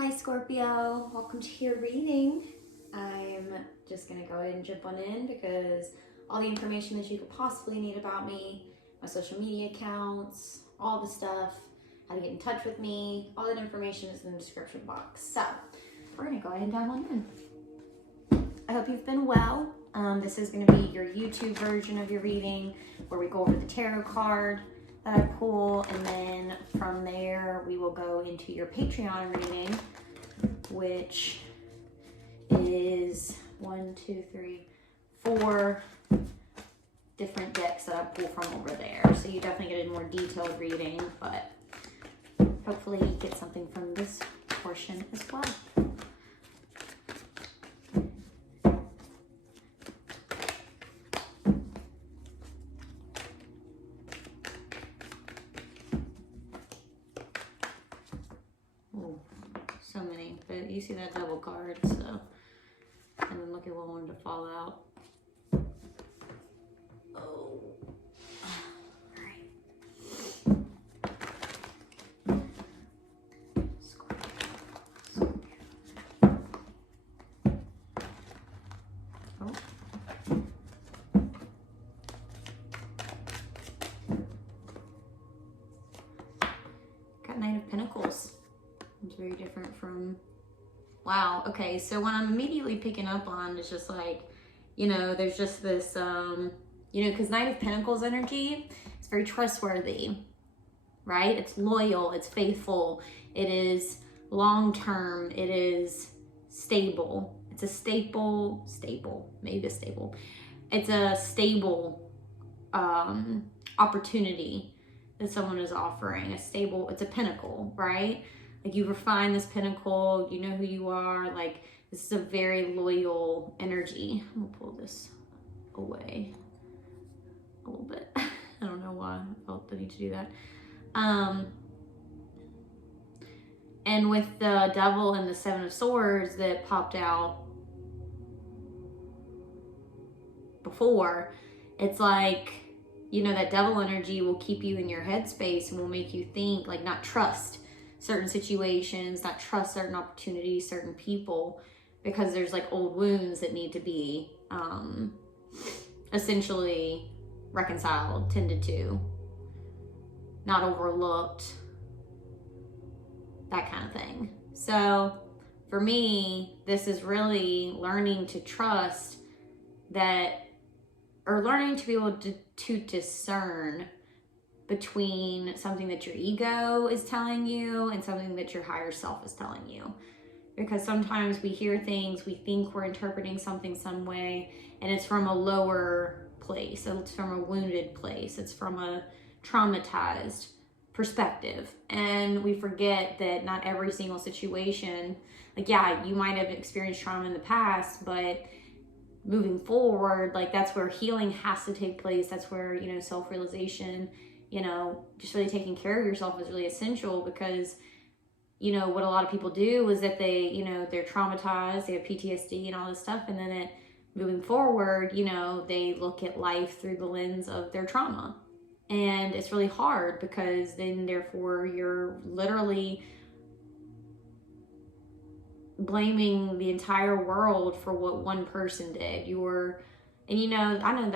Hi Scorpio, welcome to your reading. I'm just going to go ahead and jump on in because all the information that you could possibly need about me, my social media accounts, all the stuff, how to get in touch with me, all that information is in the description box. So we're going to go ahead and dive on in. I hope you've been well. This is going to be your YouTube version of your reading where we go over the tarot card that I pull, and then from there we will go into your Patreon reading, which is 4 different decks that I pull from over there. So you definitely get a more detailed reading, but hopefully you get something from this portion as well. So many, but you see that double card, so, and then look at what wanted to fall out. Oh, all right. Oh. Got Knight of Pentacles. It's very different from, wow, okay, so what I'm immediately picking up on is just like, you know, there's just this, you know, because Knight of Pentacles energy is very trustworthy, right? It's loyal, it's faithful, it is long-term, it is stable. It's a it's a stable opportunity that someone is offering. It's a pinnacle, right? Like you refine this pinnacle, you know who you are. Like this is a very loyal energy. I'm gonna pull this away a little bit. I don't know why I felt the need to do that. And with the Devil and the Seven of Swords that popped out before, it's like, you know, that Devil energy will keep you in your headspace and will make you think, like not trust certain situations, not trust certain opportunities, certain people, because there's like old wounds that need to be essentially reconciled, tended to, not overlooked, that kind of thing. So for me, this is really learning to trust that, or learning to be able to discern between something that your ego is telling you and something that your higher self is telling you. Because sometimes we hear things, we think we're interpreting something some way, and it's from a lower place. It's from a wounded place. It's from a traumatized perspective. And we forget that not every single situation, like, yeah, you might have experienced trauma in the past, but moving forward, like that's where healing has to take place. That's where, you know, self-realization, you know, just really taking care of yourself is really essential, because, you know, what a lot of people do is that they, you know, they're traumatized, they have PTSD and all this stuff. And then moving forward, you know, they look at life through the lens of their trauma. And it's really hard, because then therefore you're literally blaming the entire world for what one person did. And you know, I know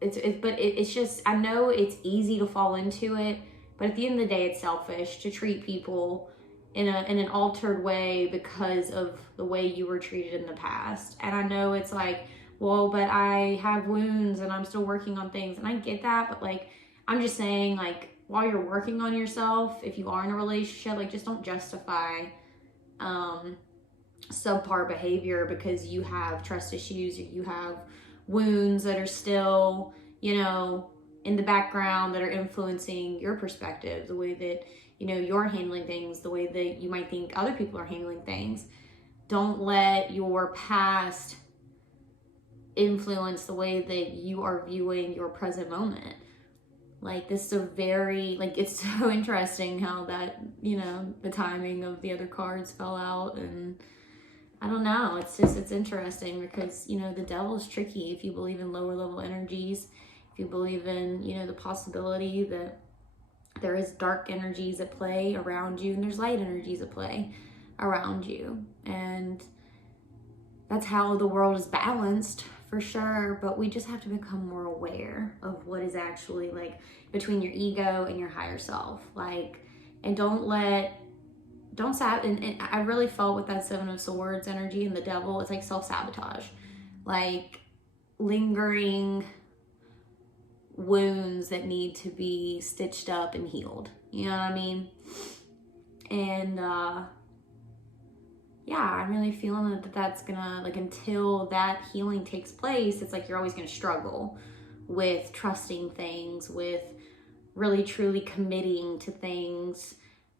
it's just, I know it's easy to fall into it, but at the end of the day, it's selfish to treat people in an altered way because of the way you were treated in the past. And I know it's like, well, but I have wounds and I'm still working on things, and I get that, but like, I'm just saying, like, while you're working on yourself, if you are in a relationship, like, just don't justify subpar behavior because you have trust issues, or you have wounds that are still, you know, in the background, that are influencing your perspective, the way that, you know, you're handling things, the way that you might think other people are handling things. Don't let your past influence the way that you are viewing your present moment. Like, this is a very, like, it's so interesting how that, you know, the timing of the other cards fell out. And I don't know, it's interesting because, you know, the Devil's tricky if you believe in lower level energies, if you believe in, you know, the possibility that there is dark energies at play around you and there's light energies at play. around you. And that's how the world is balanced, for sure. But we just have to become more aware of what is actually like between your ego and your higher self. Like, and and I really felt with that Seven of Swords energy and the devil, it's like self-sabotage, like lingering wounds that need to be stitched up and healed. You know what I mean? And yeah, I'm really feeling that that's gonna, like, until that healing takes place, it's like you're always gonna struggle with trusting things, with really truly committing to things,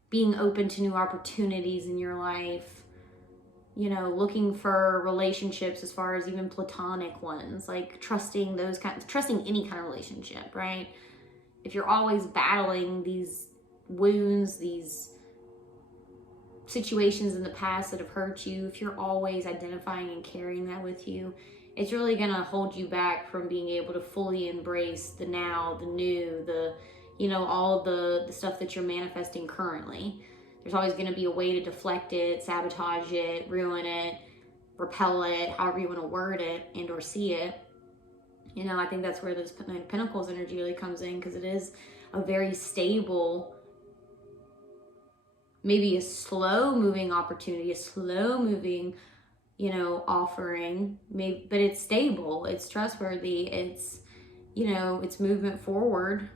being open to new opportunities in your life, you know, looking for relationships as far as even platonic ones, like trusting any kind of relationship, right? If you're always battling these wounds, these situations in the past that have hurt you, if you're always identifying and carrying that with you, it's really gonna hold you back from being able to fully embrace the now, the new, the, you know, all the stuff that you're manifesting currently. There's always gonna be a way to deflect it, sabotage it, ruin it, repel it, however you want to word it and or see it. You know, I think that's where this Pentacles energy really comes in, because it is a very stable, maybe a slow moving opportunity, a slow moving, you know, offering, maybe, but it's stable, it's trustworthy, it's, you know, it's movement forward.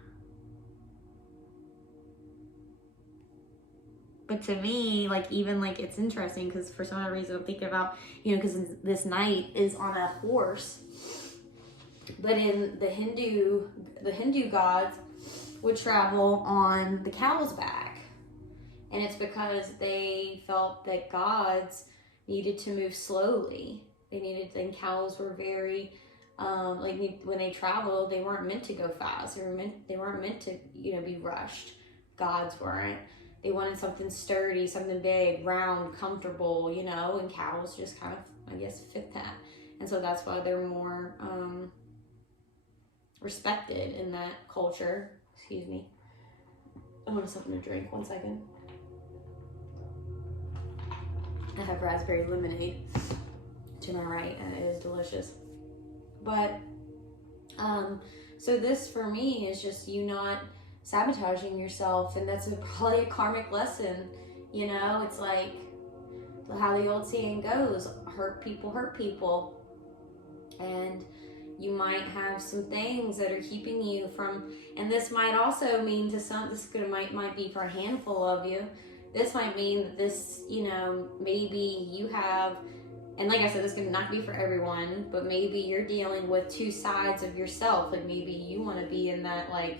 But to me, like, even like, it's interesting because for some reason I'm thinking about, you know, because this knight is on a horse, but in the Hindu gods would travel on the cow's back. And it's because they felt that gods needed to move slowly. And cows were very, like, when they traveled, they weren't meant to go fast. They weren't meant to, you know, be rushed. Gods weren't. They wanted something sturdy, something big, round, comfortable, you know, and cows just kind of, I guess, fit that. And so that's why they're more respected in that culture. Excuse me. I want something to drink. 1 second. I have raspberry lemonade to my right, and it is delicious. But, so this for me is just you not sabotaging yourself, and that's probably a karmic lesson. You know, it's like how the old saying goes, hurt people. And you might have some things that are keeping you from, and this might also mean to some, might be for a handful of you. This might mean that this, you know, maybe you have, and like I said, this can not be for everyone, but maybe you're dealing with two sides of yourself. Like maybe you want to be in that, like,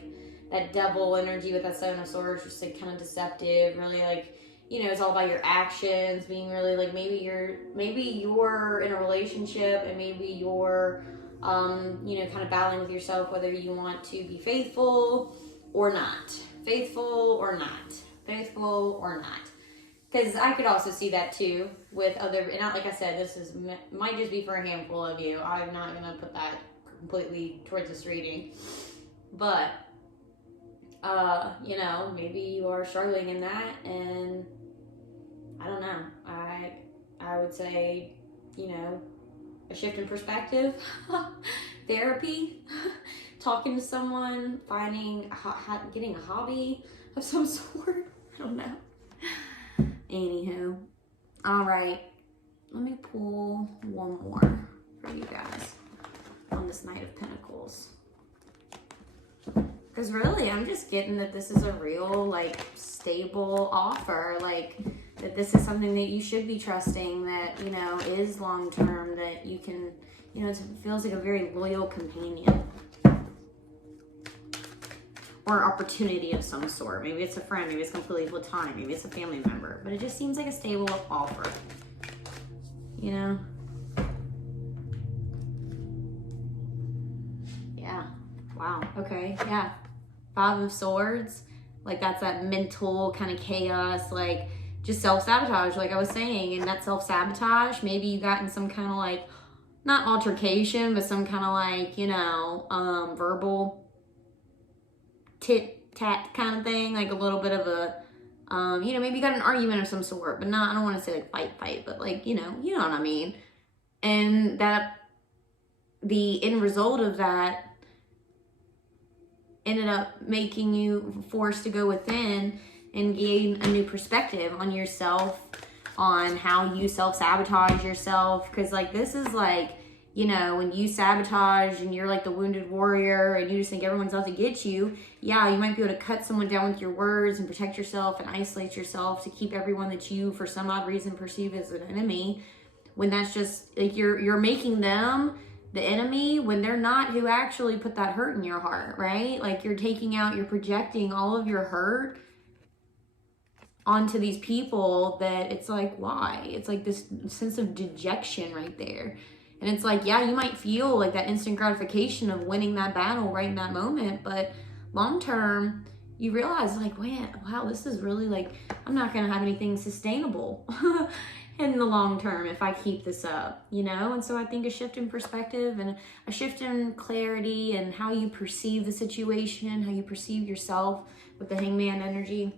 that devil energy with that Seven of Swords, just like kind of deceptive, really, like, you know, it's all about your actions, being really like, maybe you're in a relationship and maybe you're, you know, kind of battling with yourself, whether you want to be faithful or not. Because I could also see that too with other, and like I said, might just be for a handful of you. I'm not going to put that completely towards this reading. But, you know, maybe you are struggling in that, and I don't know. I would say, you know, a shift in perspective, therapy, talking to someone, getting a hobby of some sort. I don't know. Anywho, all right. Let me pull one more for you guys on this Knight of Pentacles. Because really, I'm just getting that this is a real, like, stable offer. Like, that this is something that you should be trusting, that, you know, is long-term, that you can, you know, it feels like a very loyal companion. Or opportunity of some sort. Maybe it's a friend, maybe it's completely platonic, maybe it's a family member. But it just seems like a stable offer. You know? Yeah. Wow. Okay. Yeah. Five of Swords. Like, that's that mental kind of chaos, like, just self-sabotage, like I was saying. And that self-sabotage, maybe you got in some kind of, like, not altercation, but some kind of, like, you know, verbal tit-tat kind of thing, like a little bit of a You know, maybe you got an argument of some sort, but not, I don't want to say like fight, but like, you know what I mean? And that the end result of that ended up making you forced to go within and gain a new perspective on yourself, on how you self-sabotage yourself. Because like, this is like, you know, when you sabotage and you're like the wounded warrior and you just think everyone's out to get you, yeah, you might be able to cut someone down with your words and protect yourself and isolate yourself to keep everyone that you for some odd reason perceive as an enemy, when that's just like you're making them the enemy when they're not, who actually put that hurt in your heart, right? Like you're projecting all of your hurt onto these people that it's like, why? It's like this sense of dejection right there. And it's like, yeah, you might feel like that instant gratification of winning that battle right in that moment, but long term, you realize like, wow, this is really like, I'm not going to have anything sustainable in the long term if I keep this up, you know? And so I think a shift in perspective and a shift in clarity and how you perceive the situation, how you perceive yourself with the Hangman energy,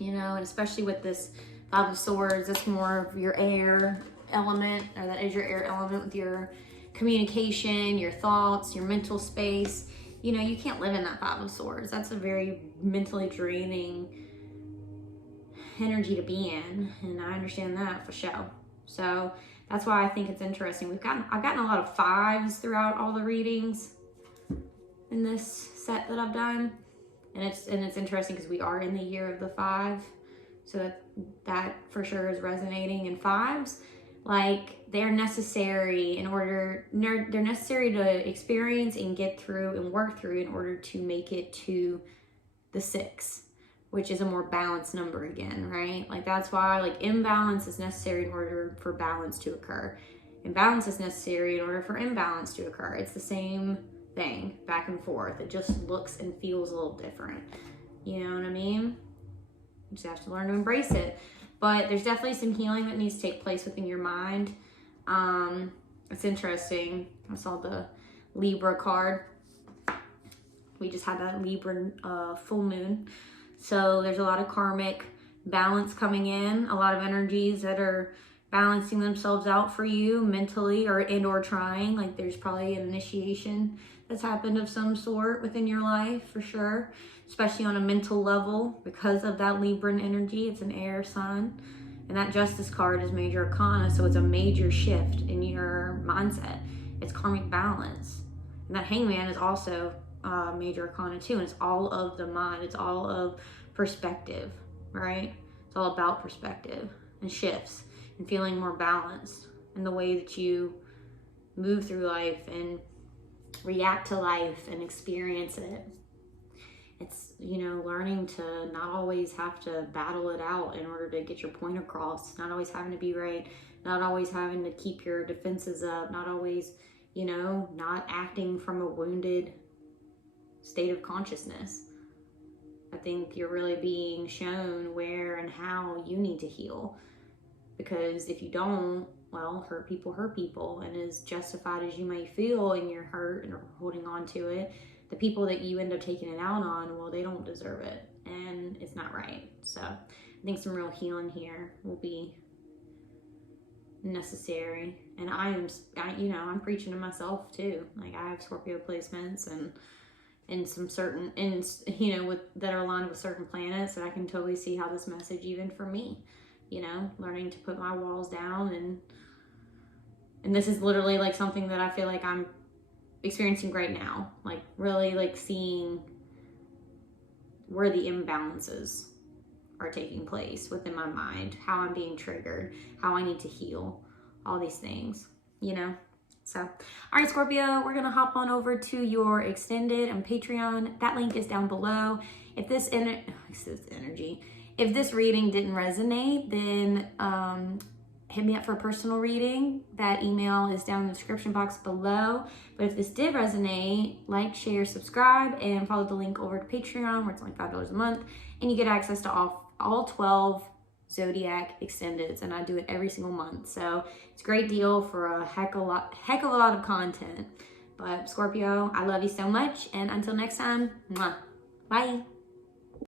you know, and especially with this Five of Swords, it's more of your air element, or that is your air element with your communication, your thoughts, your mental space. You know, you can't live in that Five of Swords. That's a very mentally draining energy to be in, and I understand that for sure. So that's why I think it's interesting. I've gotten a lot of fives throughout all the readings in this set that I've done, and it's interesting because we are in the year of the 5, so that for sure is resonating. And fives, like, they're necessary they're necessary to experience and get through and work through in order to make it to the 6, which is a more balanced number again, right? Like, that's why, like, imbalance is necessary in order for balance to occur. Imbalance is necessary in order for imbalance to occur. It's the same thing, back and forth. It just looks and feels a little different. You know what I mean? You just have to learn to embrace it. But there's definitely some healing that needs to take place within your mind. It's interesting. I saw the Libra card. We just had that Libra full moon. So there's a lot of karmic balance coming in, a lot of energies that are balancing themselves out for you mentally or trying. Like, there's probably an initiation that's happened of some sort within your life for sure, especially on a mental level because of that Libran energy. It's an air sign, and that Justice card is major arcana, so it's a major shift in your mindset. It's karmic balance, and that Hangman is also major arcana too, and it's all of the mind. It's all of perspective, right? It's all about perspective and shifts and feeling more balanced in the way that you move through life and react to life and experience it. It's, you know, learning to not always have to battle it out in order to get your point across, not always having to be right, not always having to keep your defenses up, not always, you know, not acting from a wounded state of consciousness. I think you're really being shown where and how you need to heal, because if you don't, well, hurt people, and as justified as you may feel in your hurt and holding on to it, the people that you end up taking it out on, well, they don't deserve it, and it's not right. So I think some real healing here will be necessary. And I'm preaching to myself too. Like, I have Scorpio placements and some certain, and you know, that are aligned with certain planets, that I can totally see how this message, even for me, you know, learning to put my walls down, and this is literally like something that I feel like I'm experiencing right now, like really like seeing where the imbalances are taking place within my mind, how I'm being triggered, how I need to heal, all these things, you know. So, all right, Scorpio, we're going to hop on over to your extended and Patreon. That link is down below. If this if this reading didn't resonate, then hit me up for a personal reading. That email is down in the description box below. But if this did resonate, like, share, subscribe, and follow the link over to Patreon, where it's only $5 a month, and you get access to all 12 Zodiac extendeds, and I do it every single month. So it's a great deal for a heck of a lot of content. But Scorpio, I love you so much, and until next time, mwah, bye.